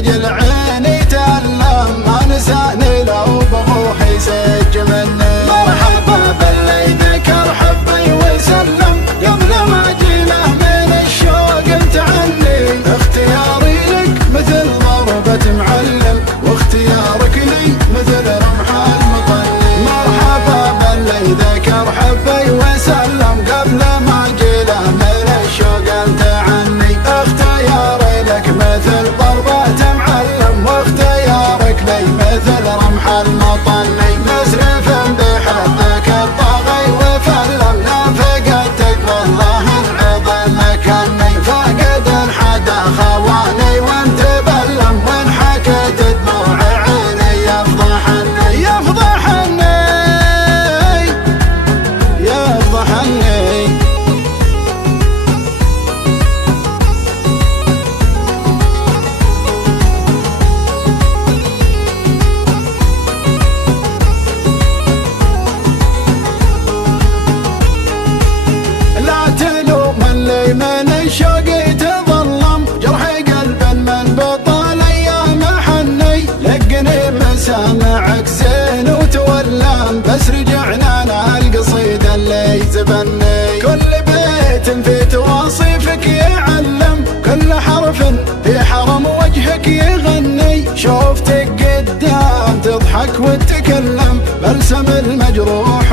لاجل عيني تألم ما نساني لو بروحي يسج مني. مرحبا باللي ذكر حبي وسلم قبل ما اجيله من الشوق امتعني. اختياري لك مثل ضربة معلم واختيارك لي مثل رمح المطلي. مرحبا باللي ذكر حبي وسلم قبل ما اجيله من الشوق امتعني. اختياري لك مثل ضربة معلم واختيارك لي مثل رمح المطلي. مسرف بحبك الطاغي وفلم لا فقدتك والله العظيم مكني. فقد الحدا خواني وانت بلم وان حكيت دموع عيني يفضحني يفضحني يفضحني. من الشوق تظلم جرح قلب من بطال ايام حني. لقني مسامعك زين وتولم بس رجعنا انا القصيد اللي زبني. كل بيت في تواصيفك يعلم كل حرف في حرم وجهك يغني. شوفتك قدام تضحك وتتكلم بلسم المجروح